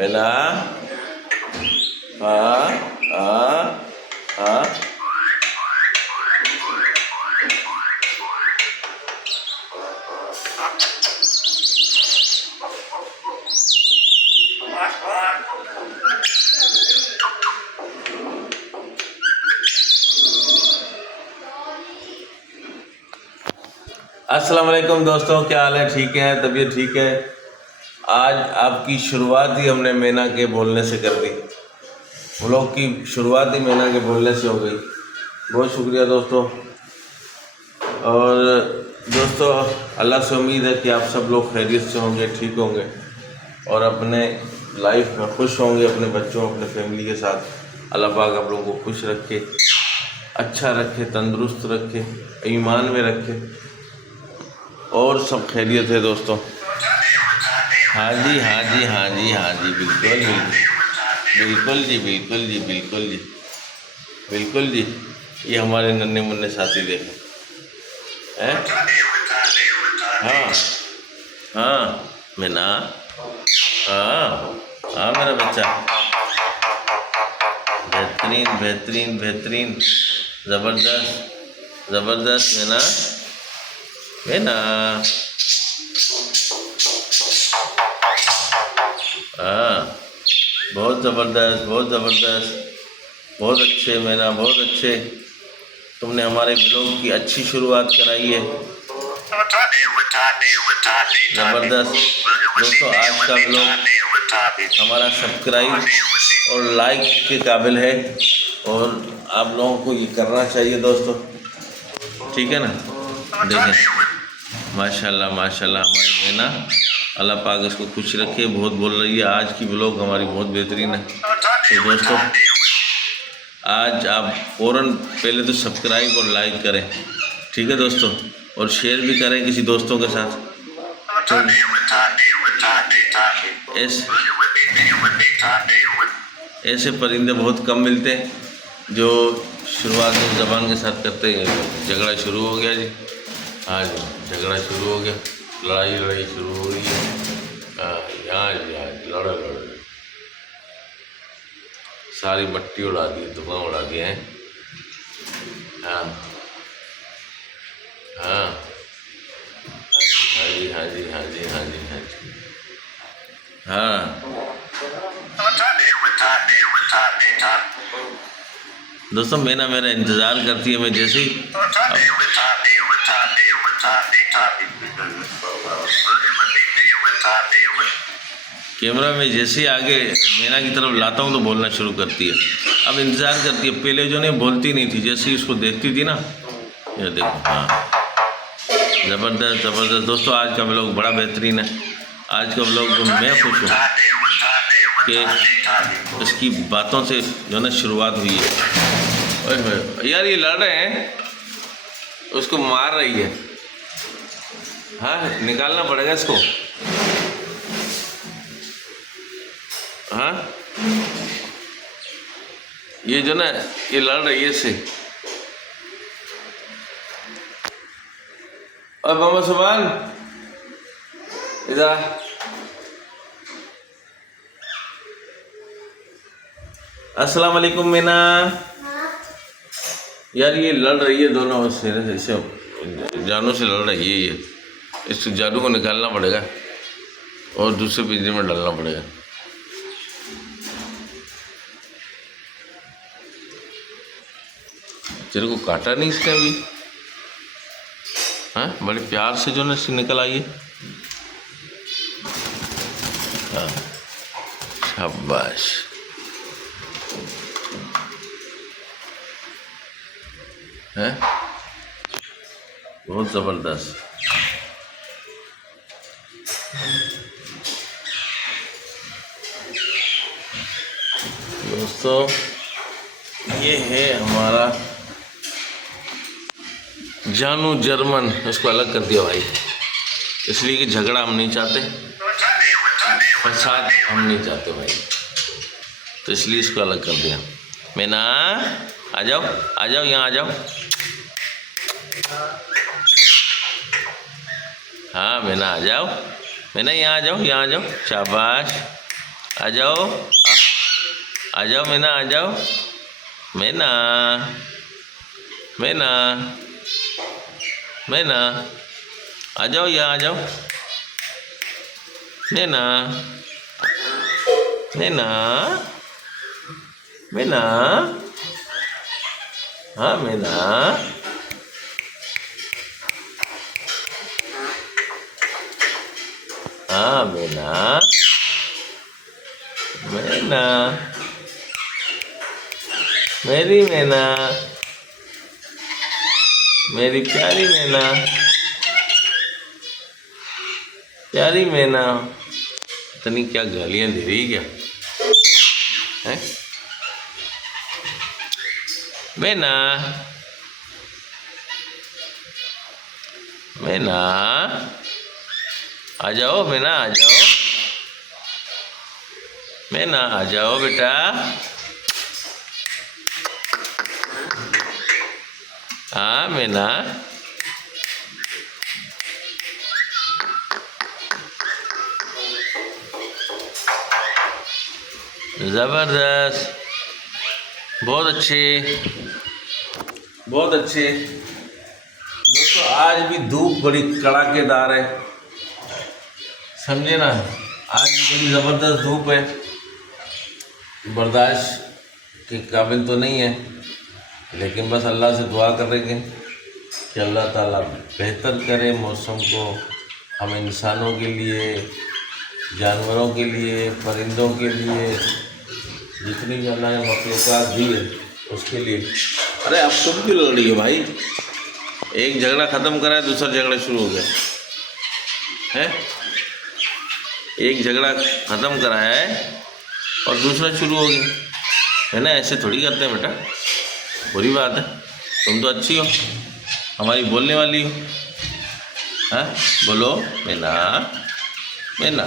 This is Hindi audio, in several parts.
बेला। हाँ हाँ हाँ। अस्सलाम वालेकुम दोस्तों, क्या हाल है? ठीक है? तबीयत ठीक है? आज आपकी शुरुआत ही हमने मैना के बोलने से कर दी। व्लॉग की शुरुआत ही मैना के बोलने से हो गई। बहुत शुक्रिया दोस्तों। और दोस्तों, अल्लाह से उम्मीद है कि आप सब लोग खैरियत से होंगे, ठीक होंगे और अपने लाइफ में खुश होंगे, अपने बच्चों, अपने फैमिली के साथ। अल्लाह पाक आप लोगों को खुश रखे, अच्छा रखे, तंदुरुस्त रखे, ईमान में रखे और सब खैरियत है दोस्तों। हाँ जी हाँ जी हाँ जी हाँ जी, बिल्कुल बिल्कुल जी, बिल्कुल जी, बिल्कुल जी, बिल्कुल जी। ये हमारे नन्हे मुन्ने साथी देखो हैं। हाँ हाँ मैना। हाँ हाँ मेरा बच्चा, बेहतरीन बेहतरीन बेहतरीन, ज़बरदस्त ज़बरदस्त मैना मैना। हाँ बहुत ज़बरदस्त, बहुत ज़बरदस्त, बहुत अच्छे मैना, बहुत अच्छे। तुमने हमारे ब्लॉग की अच्छी शुरुआत कराई है, ज़बरदस्त। दोस्तों, आज का ब्लॉग हमारा सब्सक्राइब और लाइक के काबिल है और आप लोगों को ये करना चाहिए दोस्तों, ठीक है ना? देखें माशाल्लाह माशाल्लाह हमारी मैना, अल्लाह पाक इसको खुश रखे। बहुत बोल रही है, आज की ब्लॉग हमारी बहुत बेहतरीन है। तो दोस्तों, आज आप फ़ौरन पहले तो सब्सक्राइब और लाइक करें, ठीक है दोस्तों, और शेयर भी करें किसी दोस्तों के साथ। तो ऐसे परिंदे बहुत कम मिलते हैं जो शुरुआत में ज़बान के साथ करते हैं। झगड़ा शुरू हो गया जी, हाँ जी, झगड़ा शुरू हो गया, लड़ाई शुरू हो गई है। हाँ यहाँ जी, हाँ जी, लड़ो सारी मट्टी उड़ा दी, धुआं उड़ा दिया है। हाँ हाँ हाँ जी हाँ जी हाँ जी हाँ जी हाँ जी हाँ। दोस्तों, मैना मेरा इंतज़ार करती है। मैं जैसे ही कैमरा में जैसे ही आगे मैना की तरफ लाता हूँ तो बोलना शुरू करती है। अब इंतज़ार करती है। पहले जो नहीं बोलती नहीं थी, जैसे ही उसको देखती थी ना, ये देखो। हाँ ज़बरदस्त ज़बरदस्त। दोस्तों, आज का व्लॉग बड़ा बेहतरीन है। आज का व्लॉग मैं खुश हूँ कि इसकी बातों से जो ना शुरुआत हुई है। यार ये लड़ रहे हैं, उसको मार रही है। हाँ निकालना पड़ेगा इसको। हाँ ये जो ना, ये लड़ रही है इससे। और मोहम्मद सुभान इधर। अस्सलाम वालेकुम मैना। यार ये लड़ रही है दोनों से, जानों से लड़ रही है ये। इस जादू को निकालना पड़ेगा और दूसरे पिंजरे में डालना पड़ेगा। तेरे को काटा नहीं इसने अभी? हाँ बड़े प्यार से जो ना इससे निकल आई है। हाँ शाबाश। है बहुत ज़बरदस्त। दोस्तों, ये है हमारा जानू जर्मन। इसको अलग कर दिया भाई, इसलिए कि झगड़ा हम नहीं चाहते, फसाद हम नहीं चाहते भाई, तो इसलिए इसको अलग कर दिया। मैना आ जाओ यहाँ आ जाओ। हाँ मैना आ जाओ, मैना यहाँ आ जाओ, यहाँ आ जाओ। शाबाश, आ जाओ, आ जाओ मैना, आ जाओ मैना, मैना, मैना, आ जाओ, यहाँ आ जाओ मैना, मैना, मैना, हाँ मैना, हाँ मैना, मैना, मेरी मैना, मेरी प्यारी मैना, प्यारी मैना। इतनी क्या गालियां दे रही क्या है मैना, मैना, आ जाओ मैना, आ जाओ मैना, आ जाओ बेटा, हाँ मैना, जबरदस्त, बहुत अच्छे, बहुत अच्छे। दोस्तों आज भी धूप बड़ी कड़ाकेदार है, समझे ना, आज भी बड़ी ज़बरदस्त धूप है, बर्दाश्त के काबिल तो नहीं है, लेकिन बस अल्लाह से दुआ करेंगे कि अल्लाह ताला बेहतर करे मौसम को, हम इंसानों के लिए, जानवरों के लिए, परिंदों के लिए, जितनी भी अल्लाह ने मखलूक़ात दी है उसके लिए। अरे अब तुम क्यों लड़ रही हो भाई, एक झगड़ा ख़त्म करा है दूसरा झगड़ा शुरू हो गया है, एक झगड़ा ख़त्म करा है और दूसरा शुरू हो गया है ना, ऐसे थोड़ी करते हैं बेटा, बुरी बात है। तुम तो अच्छी हो, हमारी बोलने वाली हो, हाँ बोलो मैना, मैना,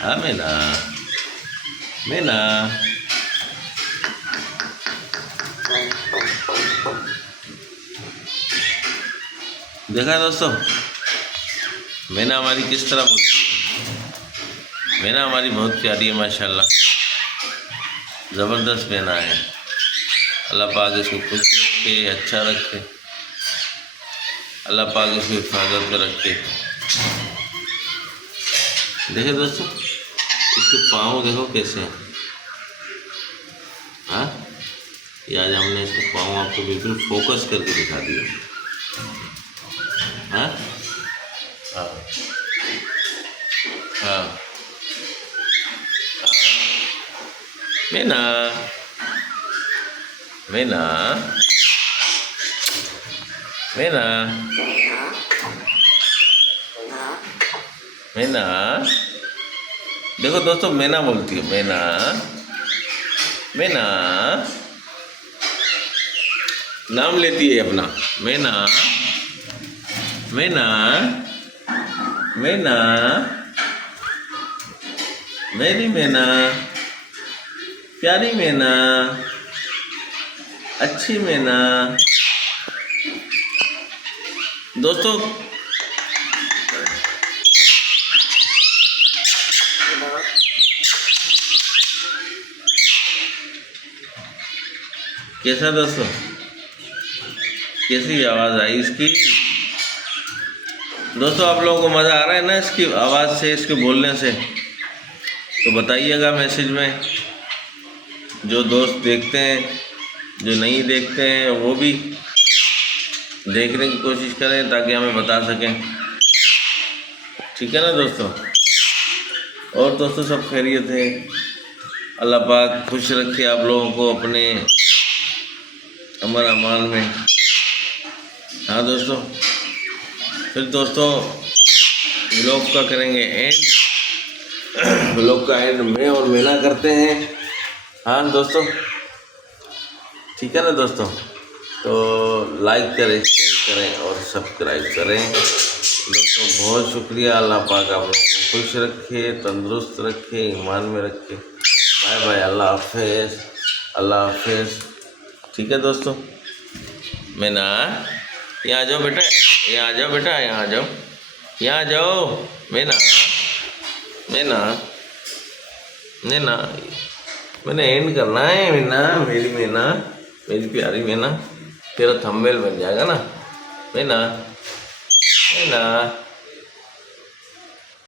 हाँ मैना, मैना, देखा दोस्तों मैना हमारी किस तरह बोलती है, मैना हमारी बहुत प्यारी है माशाल्लाह, ज़बरदस्त मैना है। अल्लाह पाक इसको खुश रखे, अच्छा रखे, अल्लाह पाक इसको हिफाजत में रखे। देखिए दोस्तों इसके पाँव देखो कैसे हैं, हाँ ये आज हमने इसके पाँव आपको बिल्कुल फोकस करके दिखा दिया, हाँ हाँ हाँ, मैना, मैना, मैना, मैना, देखो दोस्तों मैना बोलती है, मैना, मैना, नाम लेती है अपना, मैना, मैना, मैना, मेरी मैना, प्यारी मैना, अच्छी मैना। दोस्तों कैसा दोस्तों, कैसी आवाज़ आई इसकी? दोस्तों आप लोगों को मज़ा आ रहा है ना इसकी आवाज़ से, इसके बोलने से? तो बताइएगा मैसेज में। जो दोस्त देखते हैं, जो नहीं देखते हैं वो भी देखने की कोशिश करें ताकि हमें बता सकें, ठीक है ना दोस्तों। और दोस्तों सब खैरियत है, अल्लाह पाक खुश रखे आप लोगों को अपने अमर अमान में। हाँ दोस्तों, फिर दोस्तों व्लॉग का करेंगे एंड, व्लॉग का एंड मैं और मैना करते हैं। हाँ दोस्तों, ठीक है ना दोस्तों। तो लाइक करें, शेयर करें और सब्सक्राइब करें दोस्तों। बहुत शुक्रिया, अल्लाह पाक आप लोगों को खुश रखे, तंदुरुस्त रखे, ईमान में रखे। बाय बाय, अल्लाह हाफिज़, अल्लाह हाफिज़। ठीक है दोस्तों। मैना यहाँ आ जाओ बेटा, यहाँ आ जाओ बेटा, यहाँ आ जाओ, यहाँ आ जाओ। मैना मैना मैना, मैंने एंड करना है मैना, मेरी मैना, मेरी प्यारी मैना। तेरा थंबनेल बन जाएगा ना मैना, मैना।